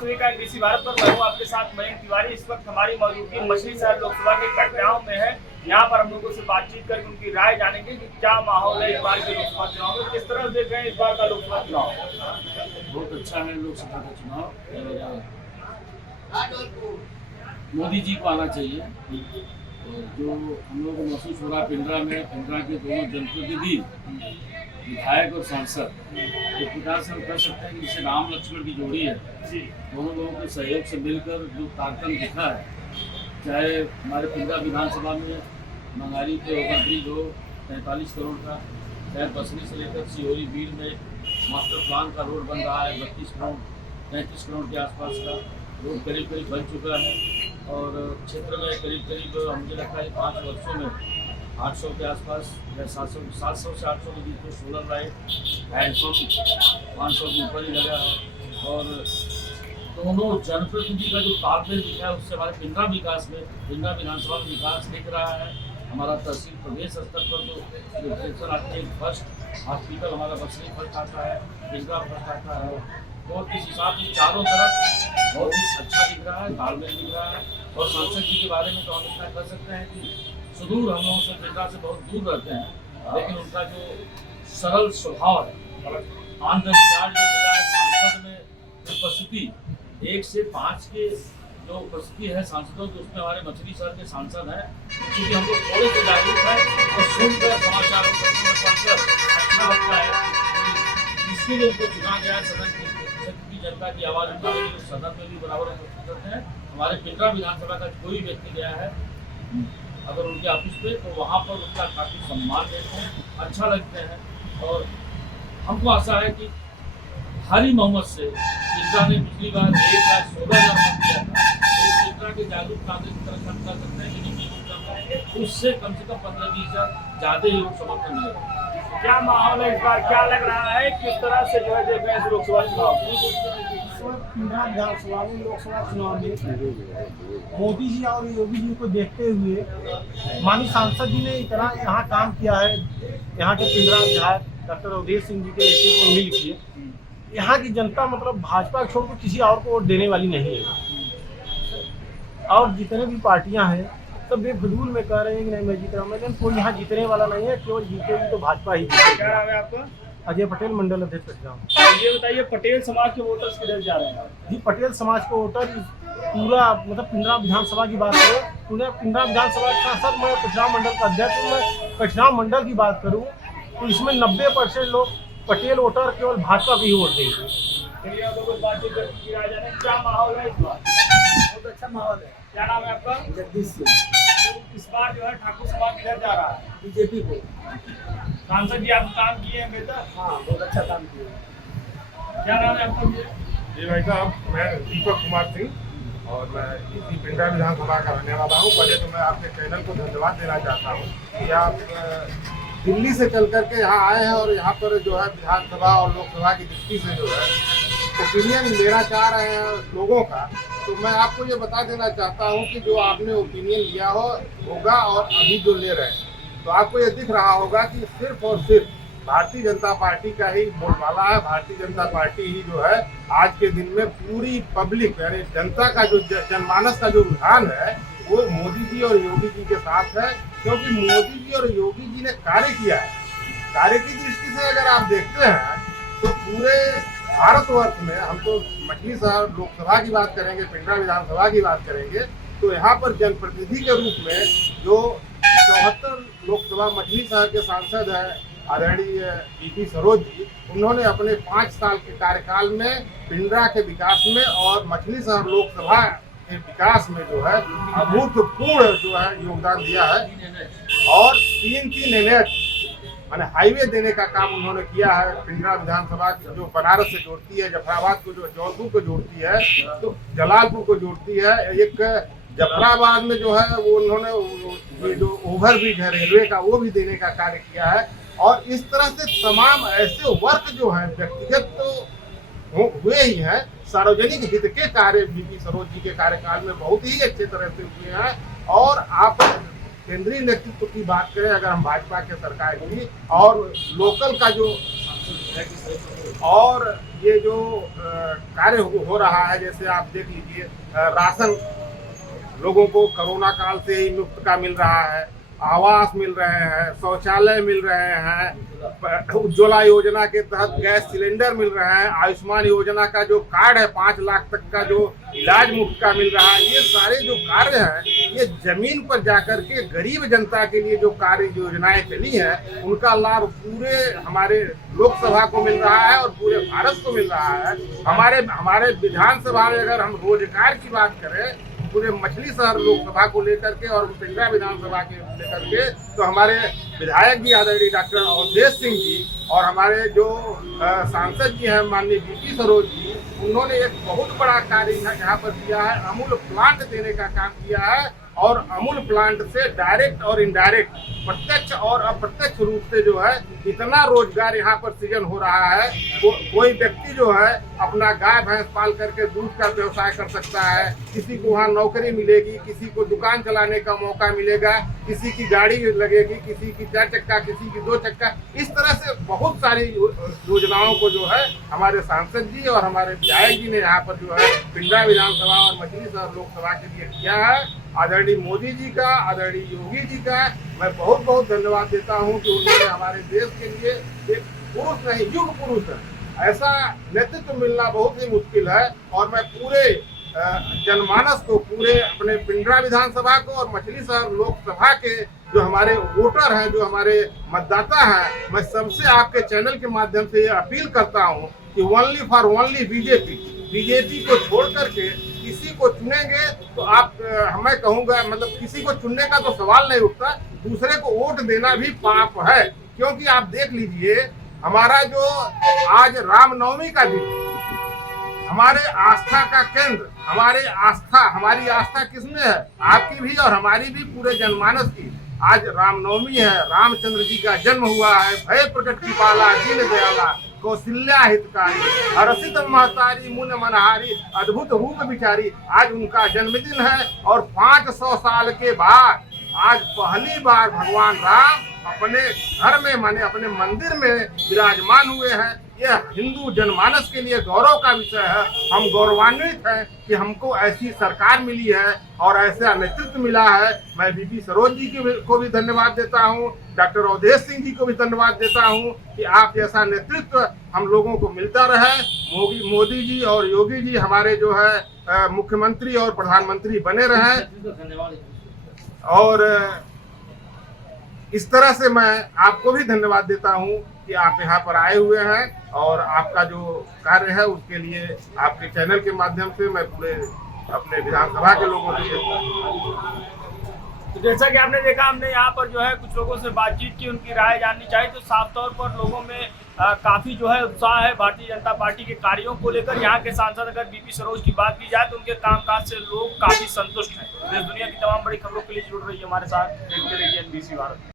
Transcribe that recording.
सभी का कृषि भारत पर मैं हूं आपके साथ मयंक तिवारी। इस वक्त हमारी मौजूदगी मछली शहर लोकसभा के कटराव में है। यहाँ पर हम लोगों से बातचीत करके उनकी राय जानेंगे कि क्या माहौल है इस बार के लोकसभा चुनाव में, किस तरह देख रहे हैं इस बार का लोकसभा चुनाव। बहुत अच्छा है लोकसभा का चुनाव और मोदी जी को आना चाहिए। और जो हम लोग को महसूस हो रहा है पिंडरा के दोनों जनप्रतिनिधि, विधायक और सांसद, एक प्रकार से हम कह सकते हैं कि जैसे राम लक्ष्मण की जोड़ी है। दोनों लोगों के सहयोग से मिलकर जो तारतम्य दिखा है, चाहे हमारे पिंडरा विधानसभा में मंगारी के ओवरब्रिज हो 43 करोड़ का, चाहे बसरी से लेकर सिहोरी बीड़ में मास्टर प्लान का रोड बन रहा है 32 करोड़ 33 करोड़ के आसपास का रोड करीब बन चुका है। और क्षेत्र में करीब मुझे लगता है 5 वर्षों में 800 के आसपास या 700 से 800 के बीच में सोलर लाइट हैंडपम्प 500 के ऊपर ही लगा है। और दोनों जनप्रतिनिधि का जो तालमेल दिखा है उससे हमारे पिंडरा विकास में, पिंडरा विधानसभा में विकास दिख रहा है। हमारा तहसील प्रदेश स्तर पर जो सेक्शन आते हैं, फर्स्ट हॉस्पिटल हमारा बसरी फर्स्ट आता है, पिंडरा फर्स्ट आता है। तो इस हिसाब से चारों तरफ बहुत ही अच्छा दिख रहा है, तालमेल दिख रहा है। और सांसद जी के बारे में तो हम इतना कर सकते हैं कि सुदूर हम लोगों से पिंडरा से बहुत दूर रहते हैं, लेकिन उनका जो सरल स्वभाव है, आंध्र विचार जो मिला है सांसद में उपस्थिति 1 से 5 के जो उपस्थिति है सांसदों की, उसमें हमारे मछली शहर के सांसद हैं। क्योंकि हम लोग थोड़े से जागरूक हैं और सुनकर समाचारों को पढ़कर अच्छा लगता है। इसलिए उनको चुना गया है सदन की जनता की आवाज़ उठाने के लिए सदन में भी बराबर उपस्थित करते हैं। हमारे पिंडरा विधानसभा का कोई व्यक्ति गया है अगर उनके ऑफिस पे, तो वहाँ पर उसका काफ़ी सम्मान देते हैं, अच्छा लगते हैं। और हमको आशा है कि भारी बहुमत से पिंडरा ने पिछली बार 1,16,000 मत दिया था, तो पिंडरा के जागरूक नागरिक की तरफ हम कर सकते हैं कि उससे कम से कम 15-20 हज़ार ज़्यादा ही लोग समर्थन मिलेगा। क्या माहौल है इस बार, क्या लग रहा है किस तरह से जो है देख रहे हैं इस लोकसभा चुनाव। पिंडरा विधानसभा में लोकसभा चुनाव में मोदी जी और योगी जी को देखते हुए माननीय सांसद जी ने इतना यहाँ काम किया है। यहाँ के पिंडरा विधायक डॉक्टर अवधेश सिंह जी के नेतृत्व में मिल के यहाँ की जनता मतलब भाजपा छोड़ कर किसी और को वोट देने वाली नहीं है। और जितने भी पार्टियां हैं सब बेफजूल में कह रहे हैं कि नहीं मैं जीत रहा हूँ, लेकिन कोई यहाँ जीतने वाला नहीं है। केवल जीतेगी तो भाजपा ही जीतेगी। क्या नाम है आपका? अजय पटेल, मंडल अध्यक्ष कटराव। ये बताइए पटेल समाज के वोटर्स किधर जा रहे हैं? जी, पटेल समाज के वोटर पूरा मतलब पिंडरा विधानसभा की बात करें, पिंडरा विधानसभा के साथ साथ मैं कटराव मंडल का अध्यक्ष हूँ। मैं कटराव मंडल की बात करूँ तो इसमें 90% लोग पटेल वोटर केवल भाजपा को ही वोट देंगे। चलिए आप लोगों से बातचीत करके राय जाने क्या माहौल है इस बार। बहुत अच्छा माहौल है। क्या नाम है आपका? जगदीश सिंह। तो इस बार जो है ठाकुर समाज किधर जा रहा है? बीजेपी को। सांसद जी आप काम किए हैं बेहतर? हाँ, बहुत अच्छा काम किया। क्या नाम है आपका? जी भाई साहब, मैं दीपक कुमार सिंह और मैं इसी पिंडरा विधानसभा का रहने वाला हूँ। पहले तो मैं आपके चैनल को धन्यवाद देना चाहता हूँ कि आप दिल्ली से चल करके यहाँ आए हैं और यहाँ पर जो है विधानसभा और लोकसभा की दृष्टि से जो है ओपिनियन लेना चाह रहे हैं लोगों का। तो मैं आपको ये बता देना चाहता हूँ कि जो आपने ओपिनियन लिया होगा और अभी जो ले रहे हैं, तो आपको ये दिख रहा होगा कि सिर्फ और सिर्फ भारतीय जनता पार्टी का ही बोलबाला है। भारतीय जनता पार्टी ही जो है आज के दिन में पूरी पब्लिक यानी जनता का जो जनमानस का जो रुझान है वो मोदी जी और योगी जी के साथ है। क्योंकि मोदी जी और योगी जी ने कार्य किया है। कार्य की दृष्टि से अगर आप देखते हैं तो पूरे भारतवर्ष में, हम तो मछली शहर लोकसभा की बात करेंगे, पिंडरा विधानसभा की बात करेंगे, तो यहाँ पर जनप्रतिनिधि के रूप में जो 74 लोकसभा मछली शहर के सांसद हैं आदरणीय बीपी सरोज जी, उन्होंने अपने 5 साल के कार्यकाल में पिंडरा के विकास में और मछली शहर लोकसभा के विकास में जो है अभूतपूर्व जो है योगदान दिया है। और 3 NH माने हाईवे देने का काम उन्होंने किया है। पिंडरा विधानसभा जो बनारस से जोड़ती है, जफराबाद को जो जौनपुर को जोड़ती है, तो जलालपुर को जोड़ती है। एक जफराबाद में जो है वो उन्होंने जो ओवरब्रिज है रेलवे का वो भी देने का कार्य किया है। और इस तरह से तमाम ऐसे वर्क जो है व्यक्तिगत तो हुए ही हैं, सार्वजनिक हित के कार्य बीपी सरोज जी के कार्यकाल में बहुत ही अच्छे तरह से हुए हैं। और आप केंद्रीय नेतृत्व की बात करें अगर हम भाजपा के सरकार की, और लोकल का जो और ये जो कार्य हो रहा है, जैसे आप देख लीजिए, राशन लोगों को कोरोना काल से ही मुफ्त का मिल रहा है, आवास मिल रहे हैं, शौचालय मिल रहे हैं, उज्ज्वला योजना के तहत गैस सिलेंडर मिल रहे हैं, आयुष्मान योजना का जो कार्ड है 5 लाख तक का जो इलाज मुफ्त का मिल रहा है। ये सारे जो कार्य हैं, ये जमीन पर जाकर के गरीब जनता के लिए जो कार्य योजनाएं चली हैं, उनका लाभ पूरे हमारे लोकसभा को मिल रहा है और पूरे भारत को मिल रहा है। हमारे विधानसभा में अगर हम रोजगार की बात करें, पूरे मछली शहर लोकसभा को लेकर के और पिंडरा विधानसभा के लेकर के, तो हमारे विधायक जी आदरणीय डॉक्टर अवधेश सिंह जी और हमारे जो सांसद जी हैं माननीय वीपी सरोज जी, उन्होंने एक बहुत बड़ा कार्य यहाँ पर किया है। अमूल प्लांट देने का काम किया है और अमूल प्लांट से डायरेक्ट और इनडायरेक्ट, प्रत्यक्ष और अप्रत्यक्ष रूप से जो है इतना रोजगार यहाँ पर सृजन हो रहा है। कोई व्यक्ति जो है अपना गाय भैंस पाल करके दूध का व्यवसाय कर सकता है, किसी को वहाँ नौकरी मिलेगी, किसी को दुकान चलाने का मौका मिलेगा, किसी की गाड़ी लगेगी, किसी की 4 चक्का, किसी की 2 चक्का। इस तरह से बहुत सारी योजनाओं को जो है हमारे सांसद जी और हमारे विधायक जी ने यहाँ पर जो है पिंडरा विधानसभा और मछली शहर लोकसभा के लिए किया है। आदरणीय मोदी जी का, आदरणीय योगी जी का मैं बहुत बहुत धन्यवाद देता हूं कि उन्होंने हमारे देश के लिए एक पुरुष नहीं, युग पुरुष है, ऐसा नेतृत्व मिलना बहुत ही मुश्किल है। और मैं पूरे जनमानस को, पूरे अपने पिंडरा विधानसभा को और मछली शहर लोकसभा के जो हमारे वोटर हैं, जो हमारे मतदाता हैं, मैं सबसे आपके चैनल के माध्यम से ये अपील करता हूं कि ओनली फॉर ओनली बीजेपी को छोड़ करके किसी को चुनेंगे तो आप, मैं कहूँगा, मतलब किसी को चुनने का तो सवाल नहीं उठता, दूसरे को वोट देना भी पाप है। क्योंकि आप देख लीजिए, हमारा जो आज रामनवमी का दिन, हमारे आस्था का केंद्र, हमारी आस्था किसमें है? आपकी भी और हमारी भी, पूरे जनमानस की। आज रामनवमी है, रामचंद्र जी का जन्म हुआ है। भय प्रकट की पाला दीन दयाला, कौशल्या हितकारी, हर्षित महतारी मुन मनहारी, अद्भुत रूप विचारी। आज उनका जन्मदिन है और 500 साल के बाद आज पहली बार भगवान राम अपने घर में, माने अपने मंदिर में विराजमान हुए हैं। यह हिंदू जनमानस के लिए गौरव का विषय है। हम गौरवान्वित हैं कि हमको ऐसी सरकार मिली है और ऐसा नेतृत्व मिला है। मैं वीपी सरोज जी को भी धन्यवाद देता हूं, डॉक्टर अवधेश सिंह जी को भी धन्यवाद देता हूं कि आप जैसा नेतृत्व हम लोगों को मिलता रहे। मोदी जी और योगी जी हमारे जो है मुख्यमंत्री और प्रधानमंत्री बने रहे। और इस तरह से मैं आपको भी धन्यवाद देता हूं कि आप यहाँ पर आए हुए हैं और आपका जो कार्य है उसके लिए आपके चैनल के माध्यम से मैं पूरे अपने विधानसभा के लोगों से, तो जैसा कि आपने देखा, हमने यहाँ पर जो है कुछ लोगों से बातचीत की, उनकी राय जाननी चाहिए। तो साफ तौर पर लोगों में काफ़ी जो है उत्साह है भारतीय जनता पार्टी के कार्यों को लेकर। यहाँ के सांसद अगर वीपी सरोज की बात की जाए तो उनके कामकाज से लोग काफ़ी संतुष्ट हैं। देश दुनिया की तमाम बड़ी खबरों के लिए जुड़ रही है हमारे साथ, देखते रहिए NBC भारत।